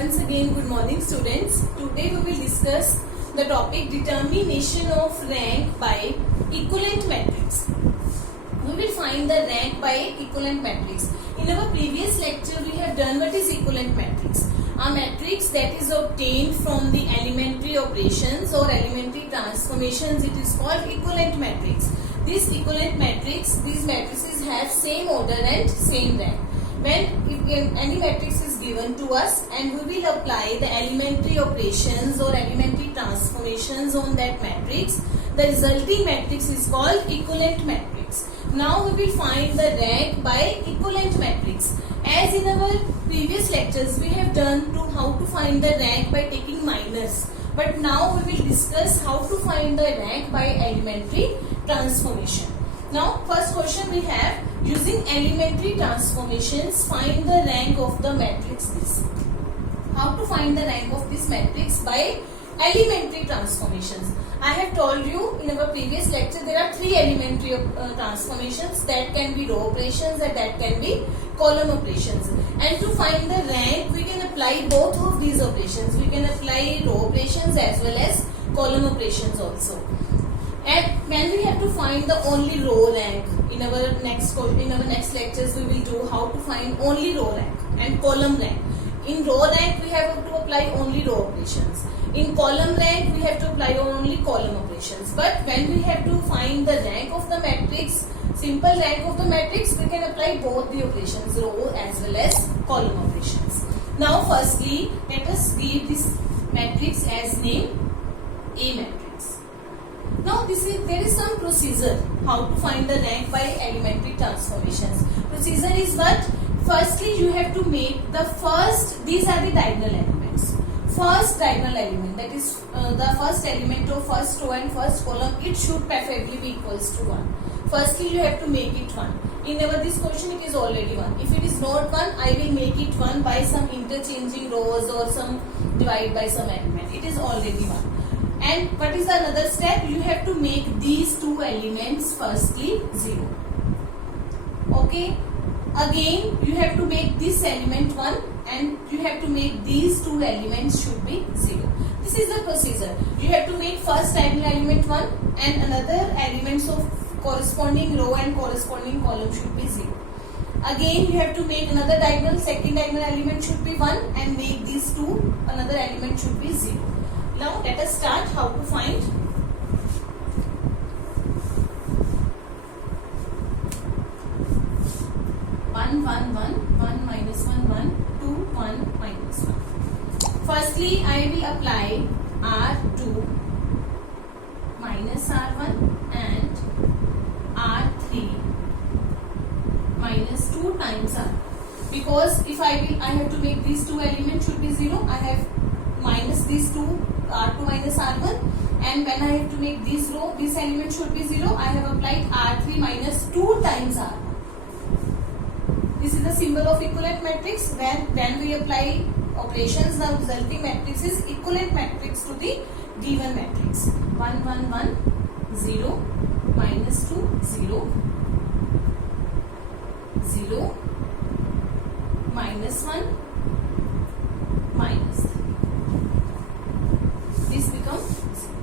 Once again, good morning students. Today we will discuss the topic determination of rank by equivalent matrix. We will find the rank by equivalent matrix. In our previous lecture we have done what is equivalent matrix. A matrix that is obtained from the elementary operations or elementary transformations, it is called equivalent matrix. This equivalent matrix, these matrices have same order and same rank. When any matrix is given to us and we will apply the elementary operations or elementary transformations on that matrix, the resulting matrix is called equivalent matrix. Now we will find the rank by equivalent matrix. As in our previous lectures we have done how to find the rank by taking minus. But now we will discuss how to find the rank by elementary transformation. Now first question we have, using elementary transformations find the rank of the matrix this. How to find the rank of this matrix by elementary transformations. I have told you in our previous lecture there are three elementary transformations, that can be row operations and that can be column operations. And to find the rank we can apply both of these operations. We can apply row operations as well as column operations also. And when we have to find the only row rank, in our next lectures we will do how to find only row rank and column rank. In row rank we have to apply only row operations. In column rank we have to apply only column operations. But when we have to find the rank of the matrix, simple rank of the matrix, we can apply both the operations, row as well as column operations. Now firstly let us give this matrix as name A matrix. Now there is some procedure how to find the rank by elementary transformations. Procedure is what? Firstly you have to make the first, these are the diagonal elements. First diagonal element, that is the first element of first row and first column, it should preferably be equals to 1. Firstly you have to make it 1. In this question it is already 1. If it is not 1, I will make it 1 by some interchanging rows or some divide by some element. It is already 1. And what is another step? You have to make these two elements firstly 0. Okay. Again you have to make this element 1 and you have to make these two elements should be 0. This is the procedure. You have to make first diagonal element 1 and another elements of corresponding row and corresponding column should be 0. Again you have to make another diagonal, second diagonal element should be 1 and make these two, another element should be 0. Now let us start how to find. One minus 1, 1, 2, 1 minus 1. Firstly, I will apply R2 minus R1 and R3 minus 2 times R. Because if I have to make these two elements should be 0, I have minus these two, R2 minus R1, and when I have to make this row, this element should be 0, I have applied R3 minus 2 times R1. This is the symbol of equivalent matrix. When we apply operations, the resulting matrix is equivalent matrix to the given matrix. 1, 1, 1, 0, minus 2, 0, 0, minus 1, minus 3. This becomes 0.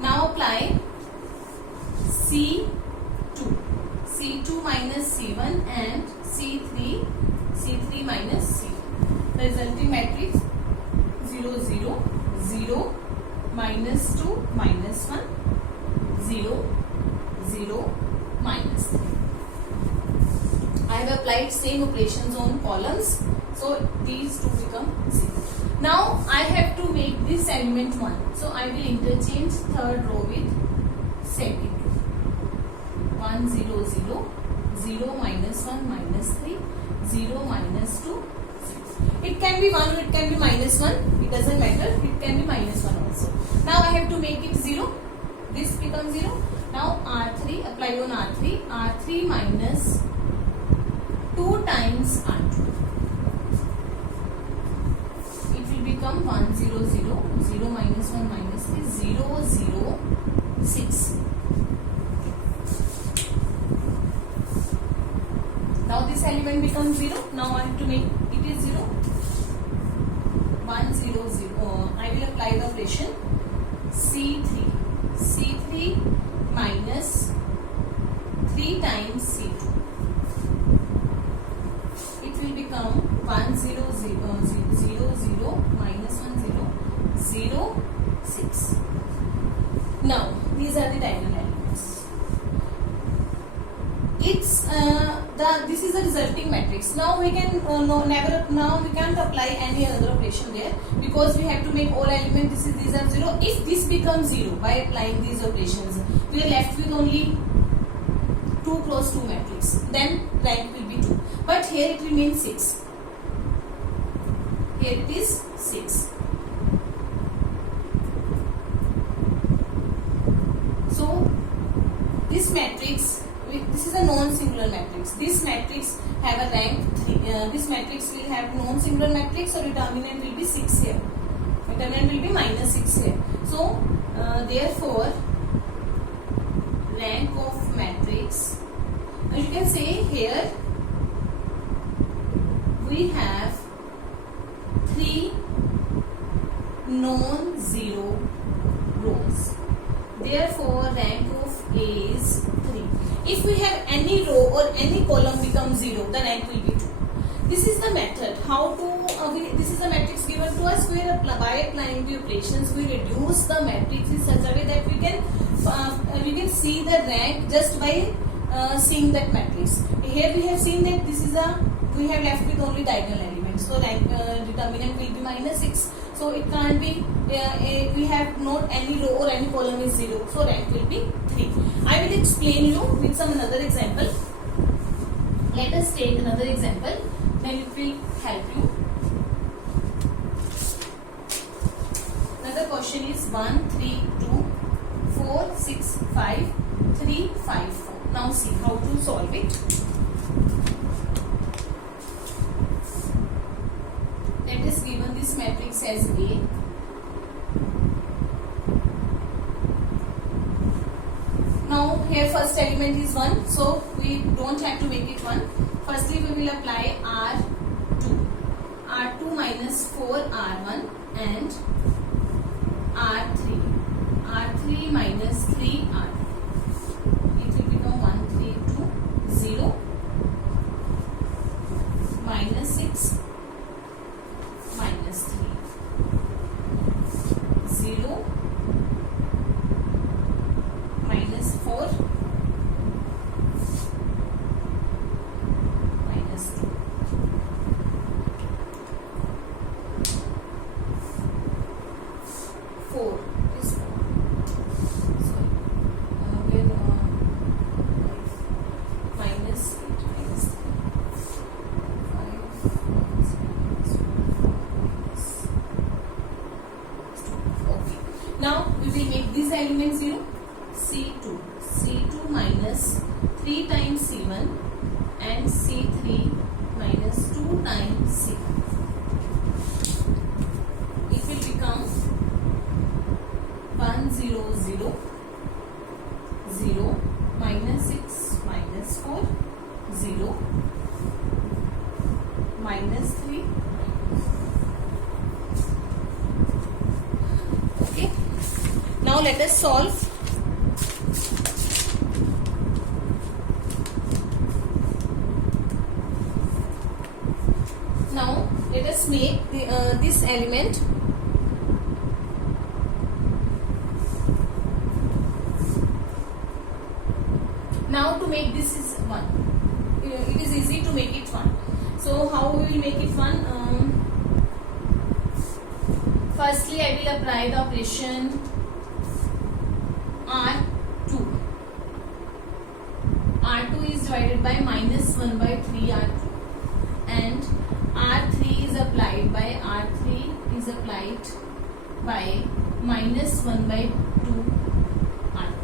Now apply C2 minus C1 and C3 minus C1. The resulting matrix 0, 0, 0, minus 2, minus 1, 0, 0, minus 3. I have applied same operations on columns, so these two become 0. Now I have to make this element 1, so I will interchange third row with second row. 1, 0, 0, 0 minus 1 minus 3, 0 minus 2, 6. It can be 1 or it can be minus 1, it doesn't matter, it can be minus 1 also. Now I have to make it 0, this becomes 0. Now R3, apply on R3, R3 minus 2 times R2. It will become 1, 0, 0, 0 minus 1 minus 3, 0, 0, 6. Now this element becomes 0. Now I have to make it is 0. 1, 0 0. I will apply the operation C3 minus 3 times C2. It will become 1 0 0 0 0 minus 1 0 0 6. Now these are the diagonal elements. This is the resulting matrix. Now we can now we can't apply any other operation there, because we have to make all elements these are 0. If this becomes 0 by applying these operations, we are left with only 2 cross 2 matrix. Then rank will be 2. But here it remains 6. Here it is 6. So this matrix, this is a non-singular matrix. This matrix have a rank 3. This matrix will have non-singular matrix, so determinant will be 6 here. Determinant will be minus 6 here. So therefore rank of matrix, you can say here we have 3 non-zero rows. Therefore rank of A is 3. If we have any row or any column become 0, the rank will be 2. This is the method how to this is the matrix given to us, where by applying the operations we reduce the matrix in such a way that we can see the rank just by seeing that matrix. Here we have seen that we have left with only diagonal elements, so rank determinant will be minus 6. So it can't be we have not any row or any column is 0, so rank will be 3. I will explain you with some another example. Let us take another example, then it will help you. Another question is 1 3 2 4 6 5 3 5 4. Now see how to solve it. Let us given this matrix as A. Now here first element is 1, so we don't have to make it 1. Firstly we will apply R2. R2 minus 4 R1 and R3. R3 minus 3 R. It will become 1 3 2 0 minus 6 minus 3 0 minus 4 minus 2. Now we will make these elements 0. C2 minus 3 times C1 and C3 minus 2 times C1. It will become 1 0 0 0 minus 6 minus 4 0 minus 3. Okay. Now let us solve. Now let us make this element. Now to make this is 1. It is easy to make it 1. So how we will make it 1? Firstly I will apply the operation R2. R2 is divided by minus 1 by 3 R2, and R3 is applied by minus 1 by 2 R2.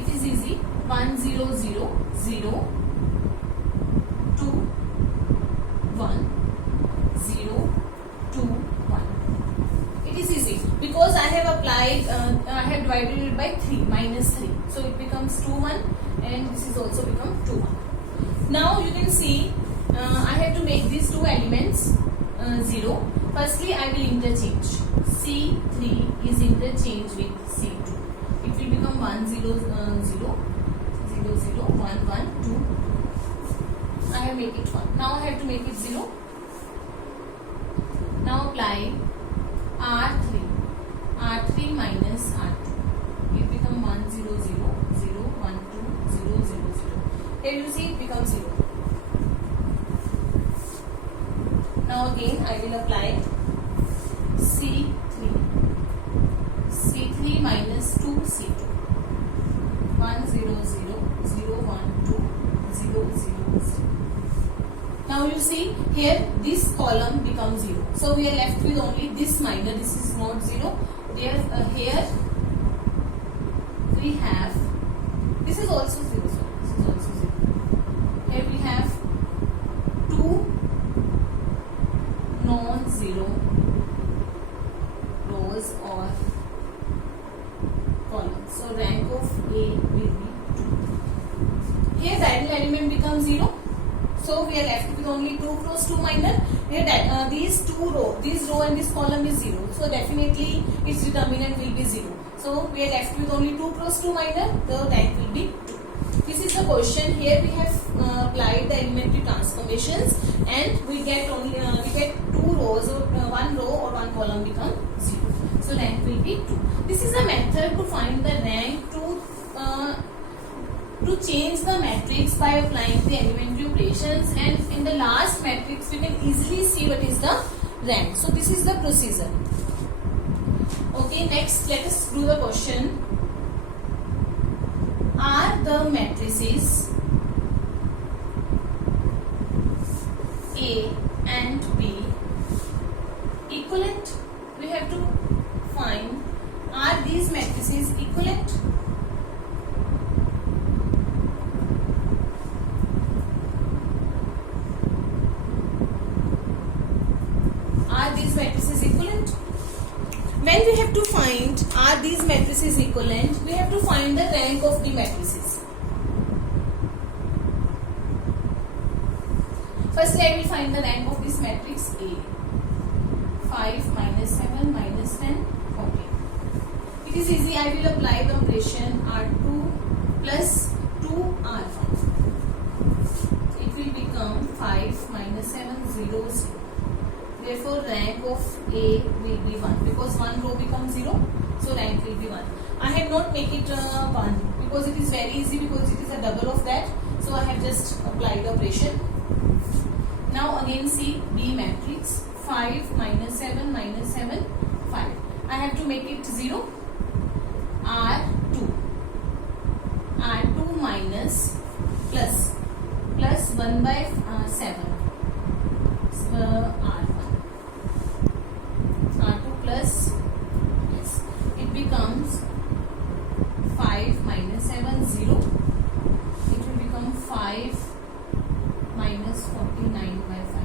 It is easy. 1 0 0 0 2 1 0 2 1. It is easy because I have applied I have divided it by 3 minus 3, so it becomes 2 1, and this is also become 2 1. Now you can see I have to make these two elements 0. Firstly, I will interchange. C3 is interchanged with C2. It will become 1 0 0 0 0 1 1 2. I have make it 1. Now I have to make it 0. Now apply R3. R3 minus R2. It become 1 0 0 0 1 2 0 0 0. Here you see it becomes 0. Now again I will apply C3. C3 minus 2C2. 1 0 0 0 1 2 0 0 0. Now you see here this column becomes 0. So we are left with only this minor. This is not 0. There here we have, this is also 0. Sorry, this is also 0. Here we have two non-zero rows or columns. So rank of A will be 2. Here diagonal element becomes 0. So we are left with only 2 cross 2 minor. Here these row and this column is 0. So definitely its determinant will be 0. So we are left with only 2 cross 2 minor. The rank will be 2. This is the question. Here we have applied the elementary transformations, and we get only we get 2 rows or 1 row or 1 column become 0. So rank will be 2. This is a method to find the rank to change the matrix by applying the elementary operations, and in the last matrix we can easily see what is the rank. So this is the procedure. Okay, next let us do the question. Are the matrices A and B equivalent? We have to find, are these matrices equivalent? Are these matrices equivalent? When we have to find are these matrices equivalent, we have to find the rank of the matrices. First I will find the rank of this matrix A. 5 minus 7 minus 10. Okay. It is easy. I will apply the operation R2 plus 2R1. It will become 5 minus 7 0 0. Therefore rank of A will be 1 because 1 row becomes 0. So rank will be 1. I have not make it 1 because it is very easy, because it is a double of that. So I have just applied the operation. Now again see B matrix. 5 minus 7 minus 7 5. I have to make it 0. R2 minus plus 1 by 7 R1. R2 plus, yes, it becomes 5 minus 7 0. It will become 5 minus 49 by 5.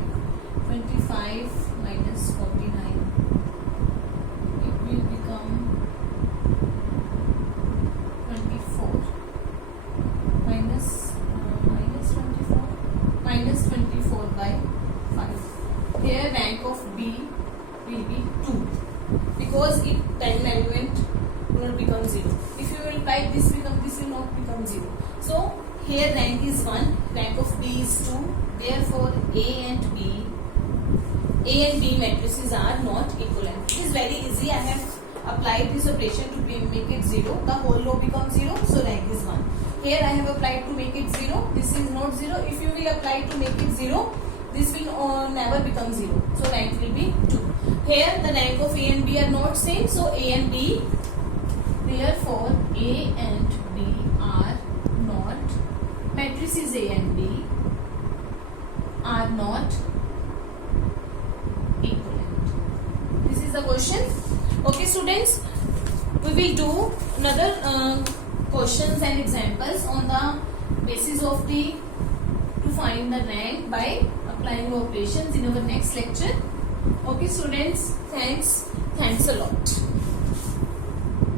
25 minus 49. It will become 24 minus 24 minus 24 by 5. Here rank of B will be 2 because it diagonal element will not become 0. If you will write this will not become 0. So here rank is 1, rank of B is 2. Therefore A and B matrices are not equivalent. It is very easy. I have applied this operation to make it 0. The whole row becomes 0. So rank is 1. Here I have applied to make it 0. This is not 0. If you will apply to make it 0, this will never become 0. So rank will be 2. Here the rank of A and B are not same. So A and B, therefore A and B are not, matrices A and B are not equivalent. This is the question. Okay students, we will do another questions and examples on the basis of the to find the rank by applying operations in our next lecture. Okay students, thanks a lot.